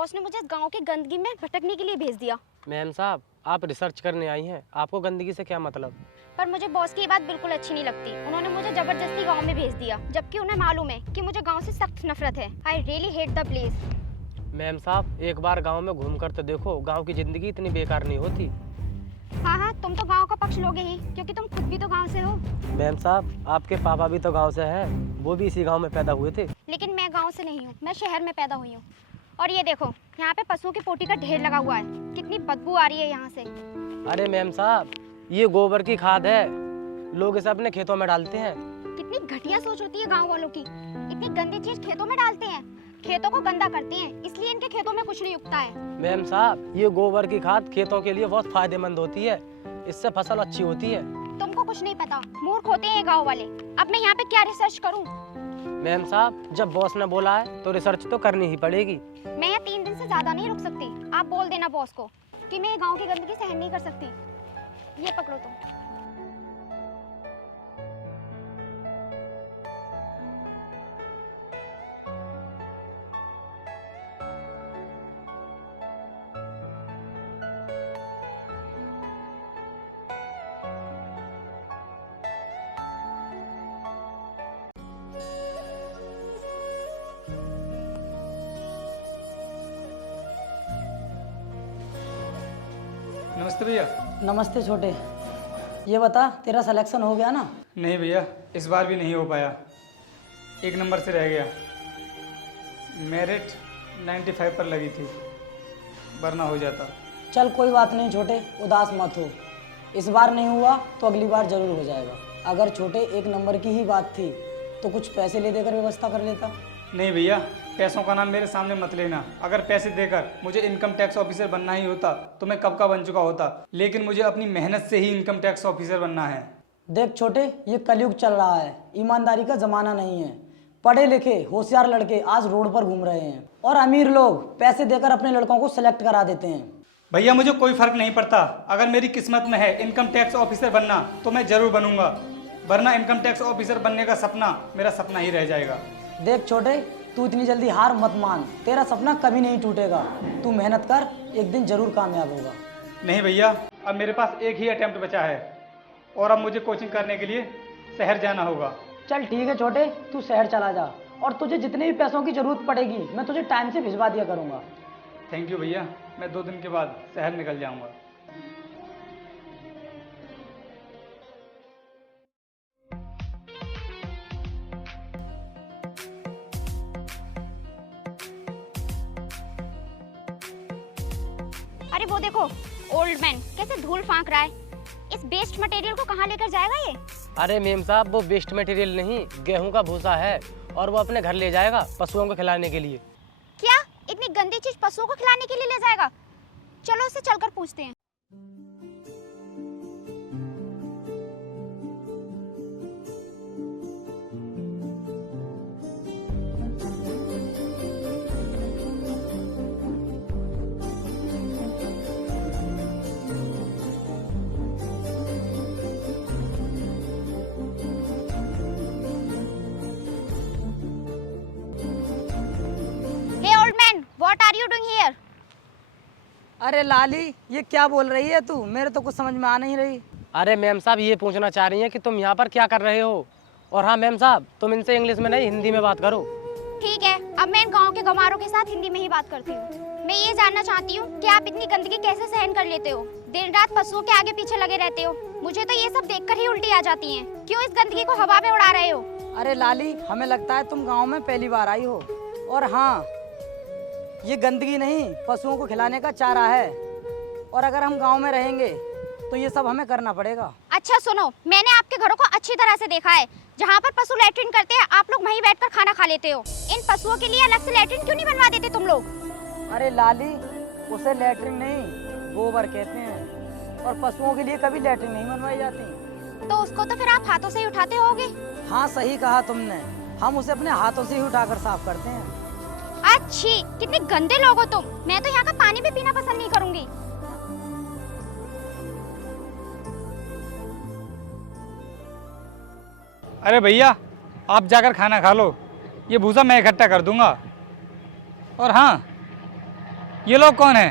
Boss ने मुझे गांव की गंदगी में भटकने के लिए भेज दिया। मैम साहब, आप रिसर्च करने आई हैं, आपको गंदगी से क्या मतलब? पर मुझे बॉस की ये बात बिल्कुल अच्छी नहीं लगती। उन्होंने मुझे जबरदस्ती गांव में भेज दिया, जबकि उन्हें मालूम है कि मुझे गांव से सख्त नफरत है। I really hate the place. Ma'am साहब, एक बार गांव में घूम कर तो देखो, गांव की जिंदगी इतनी बेकार नहीं होती। हाँ हाँ, तुम तो गांव का पक्ष लोगे ही, क्योंकि तुम खुद भी तो गांव से हो। मैम साहब, आपके पापा भी तो गांव से हैं, वो भी इसी गांव में पैदा हुए थे। लेकिन मैं गांव से नहीं हूँ, मैं शहर में पैदा हुई हूँ। और ये देखो, यहाँ पे पशुओं की पोटी का ढेर लगा हुआ है। कितनी बदबू आ रही है यहाँ से। अरे मैम साहब, ये गोबर की खाद है, लोग इसे अपने खेतों में डालते हैं। कितनी घटिया सोच होती है गांव वालों की। इतनी गंदी चीज खेतों में डालते हैं, खेतों को गंदा करते हैं, इसलिए इनके खेतों में कुछ नहीं उगता है। मैम साहब, ये गोबर की खाद खेतों के लिए बहुत फायदेमंद होती है, इससे फसल अच्छी होती है। तुमको कुछ नहीं पता, मूर्ख होते हैं गांव वाले। अब मैं यहाँ पे क्या रिसर्च करूँ? मैम साहब, जब बॉस ने बोला है तो रिसर्च तो करनी ही पड़ेगी। मैं यहाँ 3 दिन से ज्यादा नहीं रुक सकती। आप बोल देना बॉस को कि मैं गांव की गंदगी सहन नहीं कर सकती। ये पकड़ो तुम। नमस्ते भैया। नमस्ते छोटे। ये बता, तेरा सिलेक्शन हो गया ना? नहीं भैया, इस बार भी नहीं हो पाया, 1 नंबर से रह गया। मेरिट 95 पर लगी थी, वरना हो जाता। चल कोई बात नहीं छोटे, उदास मत हो। इस बार नहीं हुआ तो अगली बार जरूर हो जाएगा। अगर छोटे 1 नंबर की ही बात थी तो कुछ पैसे ले देकर व्यवस्था कर लेता। नहीं भैया, पैसों का नाम मेरे सामने मत लेना। अगर पैसे देकर मुझे इनकम टैक्स ऑफिसर बनना ही होता तो मैं कब का बन चुका होता, लेकिन मुझे अपनी मेहनत से ही इनकम टैक्स ऑफिसर बनना है। देख छोटे, ये कलयुग चल रहा है, ईमानदारी का ज़माना नहीं है। पढ़े लिखे होशियार लड़के आज रोड पर घूम रहे हैं और अमीर लोग पैसे देकर अपने लड़कों को सेलेक्ट करा देते हैं। भैया मुझे कोई फर्क नहीं पड़ता, अगर मेरी किस्मत में है इनकम टैक्स ऑफिसर बनना तो मैं जरूर बनूंगा, वरना इनकम टैक्स ऑफिसर बनने का सपना मेरा सपना ही रह जाएगा। देख छोटे, तू इतनी जल्दी हार मत मान, तेरा सपना कभी नहीं टूटेगा। तू मेहनत कर, एक दिन जरूर कामयाब होगा। नहीं भैया, अब मेरे पास एक ही अटेम्प्ट बचा है और अब मुझे कोचिंग करने के लिए शहर जाना होगा। चल ठीक है छोटे, तू शहर चला जा और तुझे जितने भी पैसों की जरूरत पड़ेगी मैं तुझे टाइम से भिजवा दिया करूँगा। थैंक यू भैया, मैं 2 दिन के बाद शहर निकल जाऊंगा। अरे वो देखो, ओल्ड मैन कैसे धूल फांक रहा है। इस वेस्ट मटेरियल को कहाँ लेकर जाएगा ये? अरे मैम साहब, वो वेस्ट मटेरियल नहीं, गेहूं का भूसा है और वो अपने घर ले जाएगा पशुओं को खिलाने के लिए। क्या इतनी गंदी चीज पशुओं को खिलाने के लिए ले जाएगा? चलो उससे चलकर पूछते हैं। Hey old man, what are you doing here? अरे लाली, ये क्या बोल रही है तू? मेरे तो कुछ समझ में आ नहीं रही। अरे मैम साहब, ये पूछना चाह रही हैं कि तुम यहाँ पर क्या कर रहे हो। और हाँ मैम साहब, तुम इनसे इंग्लिश में नहीं हिंदी में बात करो। ठीक है, अब मैं इन गांव के गंवारों के साथ हिंदी में ही बात करती हूँ। मैं ये जानना चाहती हूँ कि आप इतनी गंदगी कैसे सहन कर लेते हो? दिन रात पशुओं के आगे पीछे लगे रहते हो। मुझे तो ये सब देखकर ही उल्टी आ जाती है। क्यों इस गंदगी को हवा में उड़ा रहे हो? अरे लाली, हमें लगता है तुम गांव में पहली बार आई हो। और हाँ, ये गंदगी नहीं, पशुओं को खिलाने का चारा है। और अगर हम गांव में रहेंगे तो ये सब हमें करना पड़ेगा। अच्छा सुनो, मैंने आपके घरों को अच्छी तरह से देखा है। जहाँ पर पशु लैट्रिन करते हैं, आप लोग वहीं बैठकर खाना खा लेते हो। इन पशुओं के लिए अलग से लैट्रिन क्यों नहीं बनवा देते तुम लोग? अरे लाली, उसे लैट्रिन नहीं, गोबर कहते हैं। और पशुओं के लिए कभी लैट्रिन नहीं बनवाई जाती। तो उसको तो फिर आप हाथों से ही उठाते होगे। हाँ सही कहा तुमने, हम उसे अपने हाथों से ही उठाकर साफ करते हैं। अच्छी, कितने गंदे लोग हो तुम। मैं तो यहाँ का पानी भी पीना पसंद नहीं करूँगी। अरे भैया, आप जाकर खाना खा लो, ये भूसा मैं इकट्ठा कर दूंगा। और हाँ, ये लोग कौन है?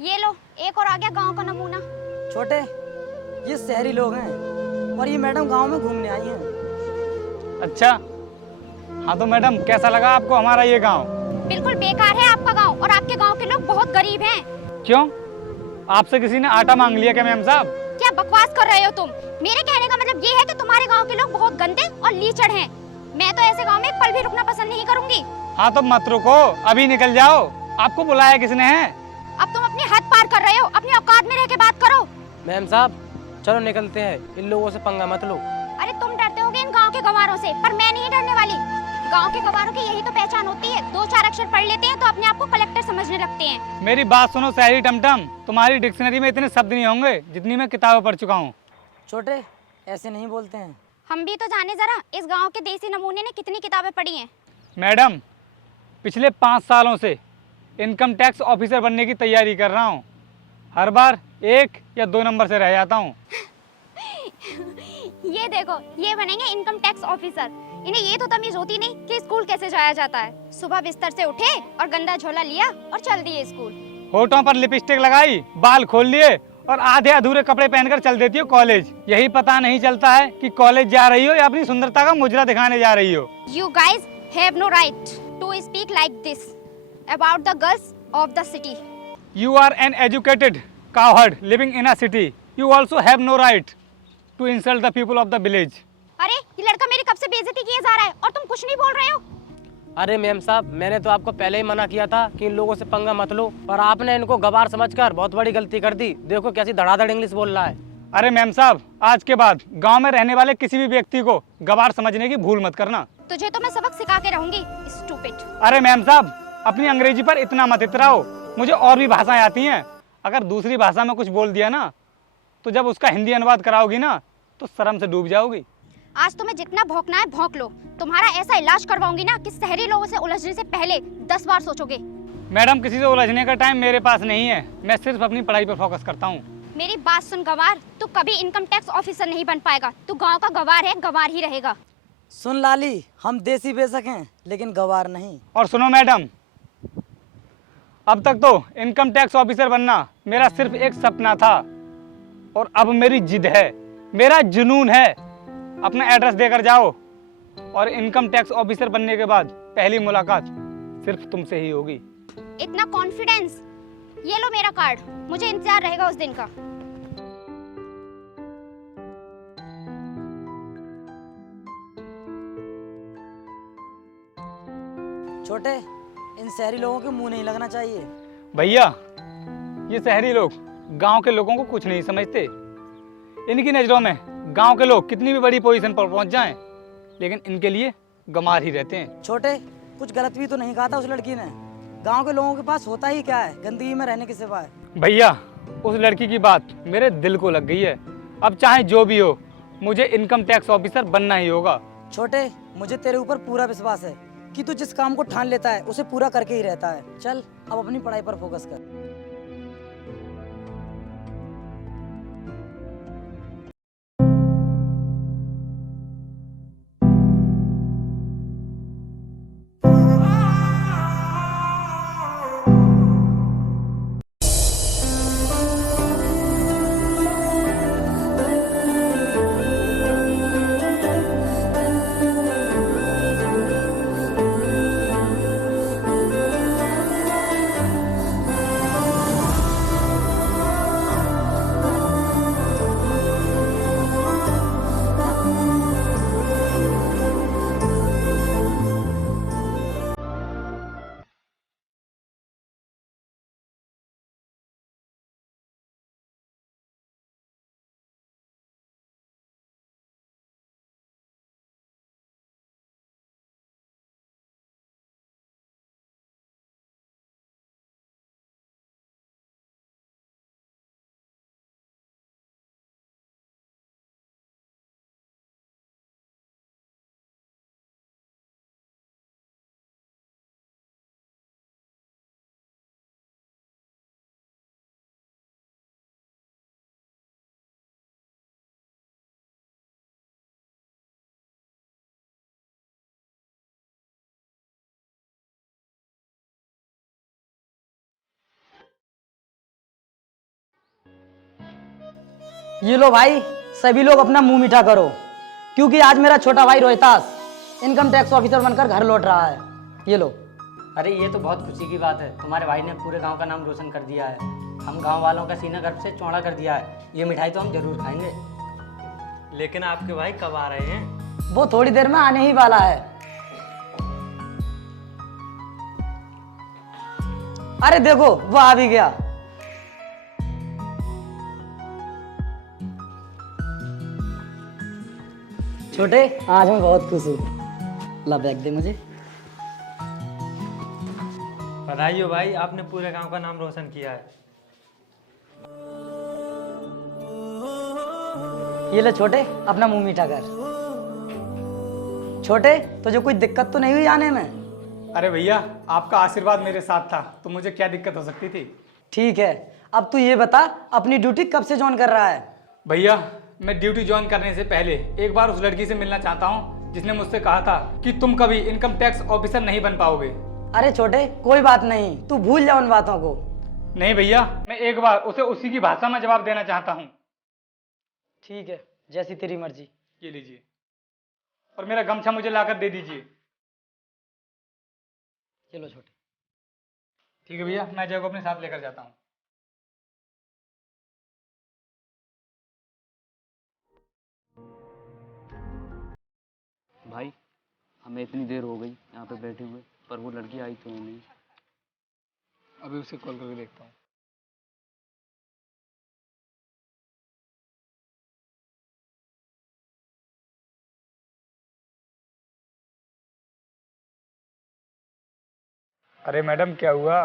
ये लो, एक और आ गया गांव का नमूना। छोटे, ये शहरी लोग हैं और ये मैडम गांव में घूमने आई हैं। अच्छा, हाँ तो मैडम कैसा लगा आपको हमारा ये गांव? बिल्कुल बेकार है आपका गांव, और आपके गांव के लोग बहुत गरीब हैं। क्यों, आपसे किसी ने आटा मांग लिया क्या मैम साहब? क्या बकवास कर रहे हो तुम? मेरे कहने का मतलब ये है कि तुम्हारे गांव के लोग बहुत गंदे और लीचड़ हैं। मैं तो ऐसे गांव में एक पल भी रुकना पसंद नहीं करूंगी। हाँ तो मत रुको, अभी निकल जाओ। आपको बुलाया किसने है? अब तुम अपनी हद पार कर रहे हो, अपनी औकात में रह के बात करो। मैम साहब चलो निकलते हैं, इन लोगों से पंगा मत लो। अरे तुम डरते होगे इन गांव के गंवारों से, पर मैं नहीं डरने वाली। गांव के गंवारों की यही तो पहचान होती है, 2-4 अक्षर पढ़ लेते हैं तो अपने आप को कलेक्टर समझने लगते हैं। मेरी बात सुनो शहरी टमटम, तुम्हारी डिक्शनरी में इतने शब्द नहीं होंगे जितनी मैं किताबें पढ़ चुका हूँ। छोटे, ऐसे नहीं बोलते हैं। हम भी तो जाने जरा, इस गांव के देसी नमूने ने कितनी किताबें पढ़ी हैं। मैडम, पिछले 5 सालों से इनकम टैक्स ऑफिसर बनने की तैयारी कर रहा हूँ। हर बार 1 या 2 नंबर से रह जाता हूँ। ये देखो, ये बनेंगे इनकम टैक्स ऑफिसर। इन्हें ये तो तमीज होती नहीं कि स्कूल कैसे जाया जाता है। सुबह बिस्तर से उठे और गंदा झोला लिया और चल दिए स्कूल। होठों पर लिपस्टिक लगाई, बाल खोल लिए और आधे अधूरे कपड़े पहनकर चल देती हो कॉलेज। यही पता नहीं चलता है कि कॉलेज जा रही हो या अपनी सुंदरता का मुजरा दिखाने जा रही हो। You guys have no right to speak like this about the girls of the city. You are an educated cowherd living in a city. You also have no right to insult the people of the village. अरे ये लड़का मेरी कब से बेइज्जती किए जा रहा है और तुम कुछ नहीं बोल रहे हो। अरे मैम साहब मैंने तो आपको पहले ही मना किया था कि इन लोगों से पंगा मत लो, पर आपने इनको गवार समझकर बहुत बड़ी गलती कर दी। देखो कैसी धड़ाधड़ इंग्लिश बोल रहा है। अरे मैम साहब, आज के बाद गांव में रहने वाले किसी भी व्यक्ति को गवार समझने की भूल मत करना। तुझे तो मैं सबक सिखा के रहूंगी, स्टूपिड। अरे मैम साहब, अपनी अंग्रेजी पर इतना मत इतराओ, मुझे और भी भाषाएं आती हैं। अगर दूसरी भाषा में कुछ बोल दिया ना, तो जब उसका हिंदी अनुवाद कराओगी ना, तो शर्म से डूब जाओगी। आज तुम्हें जितना भौंकना है भौंक लो। तुम्हारा ऐसा इलाज करवाऊंगी ना कि शहरी लोगों से उलझने से पहले 10 बार सोचोगे। मैडम, किसी से उलझने का टाइम मेरे पास नहीं है, मैं सिर्फ अपनी पढ़ाई पर फोकस करता हूँ। मेरी बात सुन गवार, तू कभी इनकम टैक्स ऑफिसर नहीं बन पाएगा। तू गांव का गवार है, गवार ही रहेगा। सुन लाली, हम देसी बेशक हैं लेकिन गवार नहीं। और सुनो मैडम, अब तक तो इनकम टैक्स ऑफिसर बनना मेरा सिर्फ एक सपना था, और अब मेरी जिद है, मेरा जुनून है। अपना एड्रेस देकर जाओ, और इनकम टैक्स ऑफिसर बनने के बाद पहली मुलाकात सिर्फ तुमसे ही होगी। इतना कॉन्फिडेंस? ये लो मेरा कार्ड, मुझे इंतजार रहेगा उस दिन का। छोटे, इन शहरी लोगों के मुंह नहीं लगना चाहिए। भैया, ये शहरी लोग गांव के लोगों को कुछ नहीं समझते। इनकी नज़रों में गांव के लोग कितनी भी बड़ी पोजीशन पर पहुंच जाएं, लेकिन इनके लिए गंवार ही रहते हैं। छोटे, कुछ गलत भी तो नहीं कहा था उस लड़की ने। गांव के लोगों के पास होता ही क्या है, गंदगी में रहने के सिवाय। भैया, उस लड़की की बात मेरे दिल को लग गई है। अब चाहे जो भी हो, मुझे इनकम टैक्स ऑफिसर बनना ही होगा। छोटे, मुझे तेरे ऊपर पूरा विश्वास है कि तू जिस काम को ठान लेता है उसे पूरा करके ही रहता है। चल अब अपनी पढ़ाई पर फोकस कर। ये लो भाई, सभी लोग अपना मुंह मीठा करो, क्योंकि आज मेरा छोटा भाई रोहितास इनकम टैक्स ऑफिसर बनकर घर लौट रहा है। ये लो। अरे ये तो बहुत खुशी की बात है, तुम्हारे भाई ने पूरे गांव का नाम रोशन कर दिया है। हम गांव वालों का सीना गर्व से चौड़ा कर दिया है। ये मिठाई तो हम जरूर खाएंगे। लेकिन आपके भाई कब आ रहे हैं? वो थोड़ी देर में आने ही वाला है। अरे देखो, वो आ भी गया। छोटे, आज मैं बहुत खुश हूँ। ला बैग दे मुझे। बधाई हो भाई, आपने पूरे गांव का नाम रोशन किया है। ये ले छोटे, अपना मुंह मीठा कर। छोटे, तुझे कोई दिक्कत तो नहीं हुई आने में? अरे भैया, आपका आशीर्वाद मेरे साथ था तो मुझे क्या दिक्कत हो सकती थी। ठीक है, अब तू ये बता, अपनी ड्यूटी कब से ज्वाइन कर रहा है? भैया, मैं ड्यूटी ज्वाइन करने से पहले एक बार उस लड़की से मिलना चाहता हूँ जिसने मुझसे कहा था कि तुम कभी इनकम टैक्स ऑफिसर नहीं बन पाओगे। अरे छोटे, कोई बात नहीं, तू भूल जा उन बातों को। नहीं भैया, मैं एक बार उसे उसी की भाषा में जवाब देना चाहता हूँ। ठीक है, जैसी तेरी मर्जी। ये लीजिए, और मेरा गमछा मुझे लाकर दे दीजिए। चलो छोटे। ठीक है भैया, मैं जय को अपने साथ लेकर जाता हूँ। भाई, हमें इतनी देर हो गई यहाँ पे बैठे हुए, पर वो लड़की आई तो नहीं। अभी उसे कॉल करके देखता हूँ। अरे मैडम, क्या हुआ?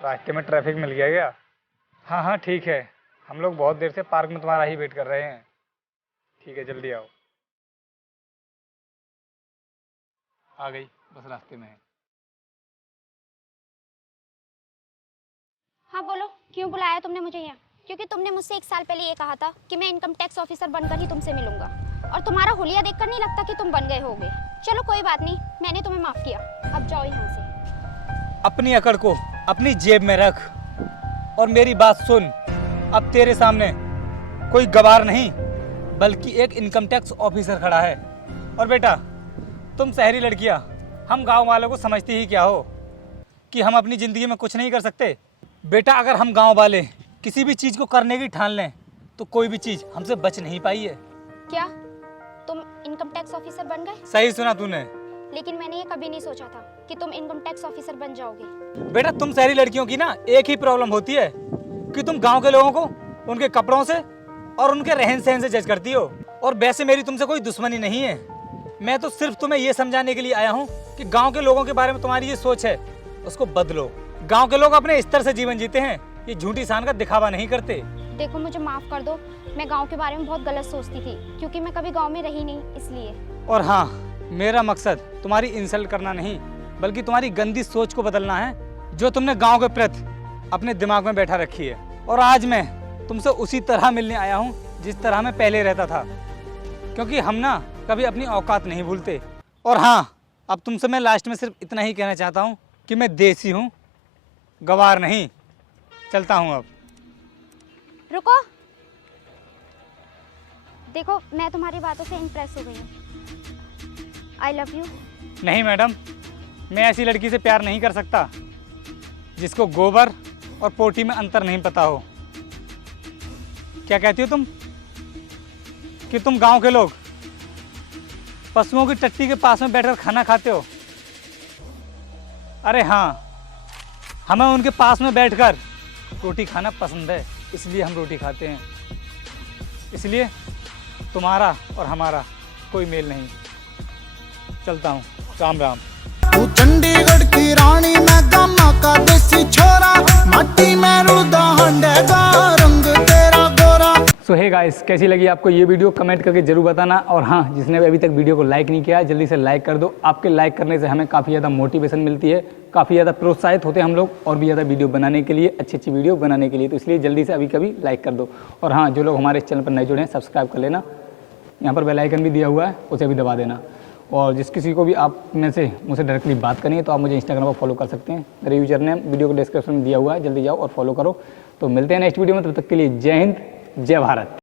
रास्ते में ट्रैफिक मिल गया क्या? हाँ हाँ ठीक है, हम लोग बहुत देर से पार्क में तुम्हारा ही वेट कर रहे हैं। ठीक है, जल्दी आओ। आ गई, बस रास्ते में है। हाँ बोलो, क्यों बुलाया तुमने मुझे यहाँ? क्योंकि तुमने मुझसे 1 साल पहले ये कहा था कि मैं इनकम टैक्स ऑफिसर बनकर ही तुमसे मिलूंगा, और तुम्हारा हुलिया देखकर नहीं लगता कि तुम बन गए होगे। चलो कोई बात नहीं, मैंने तुम्हें माफ किया, अब जाओ यहाँ से। अपनी अकड़ को अपनी जेब में रख और मेरी बात सुन। अब तेरे सामने कोई गवार नहीं बल्कि एक इनकम टैक्स ऑफिसर खड़ा है। और बेटा, तुम शहरी लड़कियां हम गांव वालों को समझती ही क्या हो कि हम अपनी ज़िंदगी में कुछ नहीं कर सकते। बेटा, अगर हम गांव वाले किसी भी चीज़ को करने की ठान लें तो कोई भी चीज़ हमसे बच नहीं पाई है। क्या तुम इनकम टैक्स ऑफिसर बन गए? सही सुना तूने। लेकिन मैंने ये कभी नहीं सोचा था कि तुम इनकम टैक्स ऑफिसर बन जाओगे। बेटा, तुम शहरी लड़कियों की ना एक ही प्रॉब्लम होती है कि तुम गांव के लोगों को उनके कपड़ों से और उनके रहन सहन से जज करती हो। और वैसे मेरी तुमसे कोई दुश्मनी नहीं है, मैं तो सिर्फ तुम्हें ये समझाने के लिए आया हूँ कि गांव के लोगों के बारे में तुम्हारी ये सोच है उसको बदलो। गांव के लोग अपने स्तर से जीवन जीते हैं, ये झूठी शान का दिखावा नहीं करते। देखो, मुझे माफ कर दो, मैं गांव के बारे में बहुत गलत सोचती थी, क्योंकि मैं कभी गांव में रही नहीं, इसलिए। और हाँ, मेरा मकसद तुम्हारी इंसल्ट करना नहीं बल्कि तुम्हारी गंदी सोच को बदलना है जो तुमने गांव के प्रति अपने दिमाग में बैठा रखी है। और आज मैं तुमसे उसी तरह मिलने आया हूँ जिस तरह मैं पहले रहता था, क्योंकि हम ना कभी अपनी औकात नहीं भूलते। और हाँ, अब तुमसे मैं लास्ट में सिर्फ इतना ही कहना चाहता हूँ कि मैं देसी हूँ, गवार नहीं। चलता हूँ अब। रुको, देखो, मैं तुम्हारी बातों से इम्प्रेस हो गई हूँ। I love you. नहीं मैडम, मैं ऐसी लड़की से प्यार नहीं कर सकता जिसको गोबर और पोटी में अंतर नहीं पता हो। क्या कहती हो तुम कि तुम गांव के लोग पशुओं की टट्टी के पास में बैठकर खाना खाते हो? अरे हाँ, हमें उनके पास में बैठकर रोटी खाना पसंद है, इसलिए हम रोटी खाते हैं। इसलिए तुम्हारा और हमारा कोई मेल नहीं। चलता हूँ, राम राम। तू चंडीगढ़ की रानी, मैं गामा का देसी छोरा, माटी में रुलदा हंडेगा रंग तेरा गोरा। सो हे गाइस, कैसी लगी आपको ये वीडियो कमेंट करके जरूर बताना। और हाँ, जिसने अभी तक वीडियो को लाइक नहीं किया है जल्दी से लाइक कर दो। आपके लाइक करने से हमें काफ़ी ज़्यादा मोटिवेशन मिलती है, काफ़ी ज़्यादा प्रोत्साहित होते हैं हम लोग और भी ज़्यादा वीडियो बनाने के लिए, अच्छी अच्छी वीडियो बनाने के लिए। तो इसलिए जल्दी से अभी कभी लाइक कर दो। और हाँ, जो लोग हमारे इस चैनल पर नए जुड़े हैं सब्सक्राइब कर लेना, यहाँ पर बेल आइकन भी दिया हुआ है, उसे भी दबा देना। और जिस किसी को भी आप में से मुझसे डायरेक्टली बात करनी है तो आप मुझे इंस्टाग्राम पर फॉलो कर सकते हैं। मेरा यूजर नेम वीडियो को डिस्क्रिप्शन में दिया हुआ है, जल्दी जाओ और फॉलो करो। तो मिलते हैं नेक्स्ट वीडियो में, तब तक के लिए जय हिंद, जय भारत।